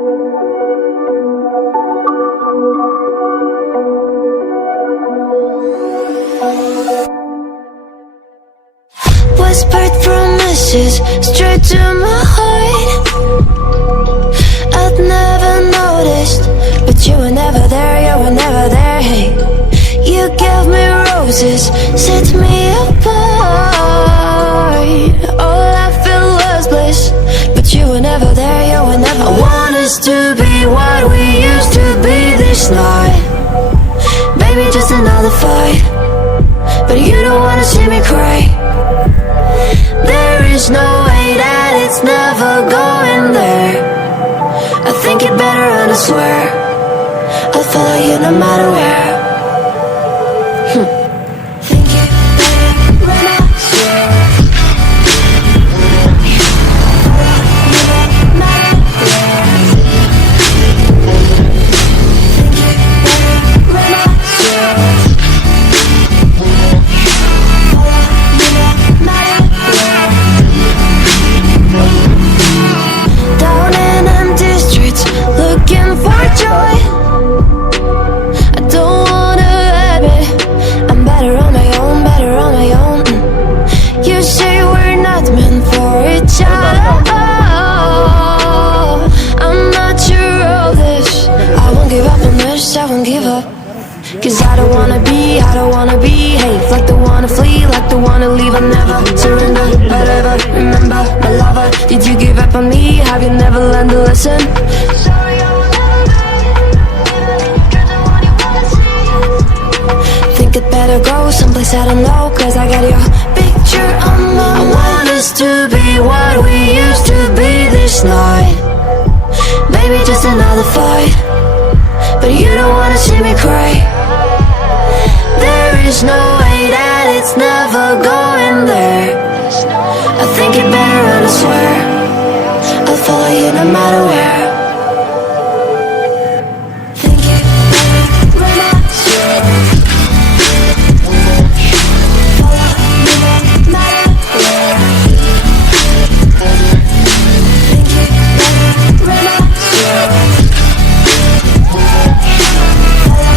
Whispered promises straight to my heart. I'd never noticed, but you were never there, you were never there. Hey, you gave me roses, set me apart. All I felt was bliss, but you were never there, you were never there. I want us to be what we used to be this night. Baby, just another fight, but you don't wanna see me cry. There is no way that it's never going there. I think it better and I swear I'll follow you no matter where. Think it better when I swear. Cause I don't wanna be hate, like the wanna flee, like the wanna leave. I'll never surrender, but ever remember my lover. Did you give up on me? Have you never learned to listen? Think it better go someplace I don't know, cause I got your picture on my mind. I want us to be what we used to be this night. Maybe just another fight, but you don't wanna see me cry. There is no way that it's never going there. I think it better and I swear I'll follow you no matter where.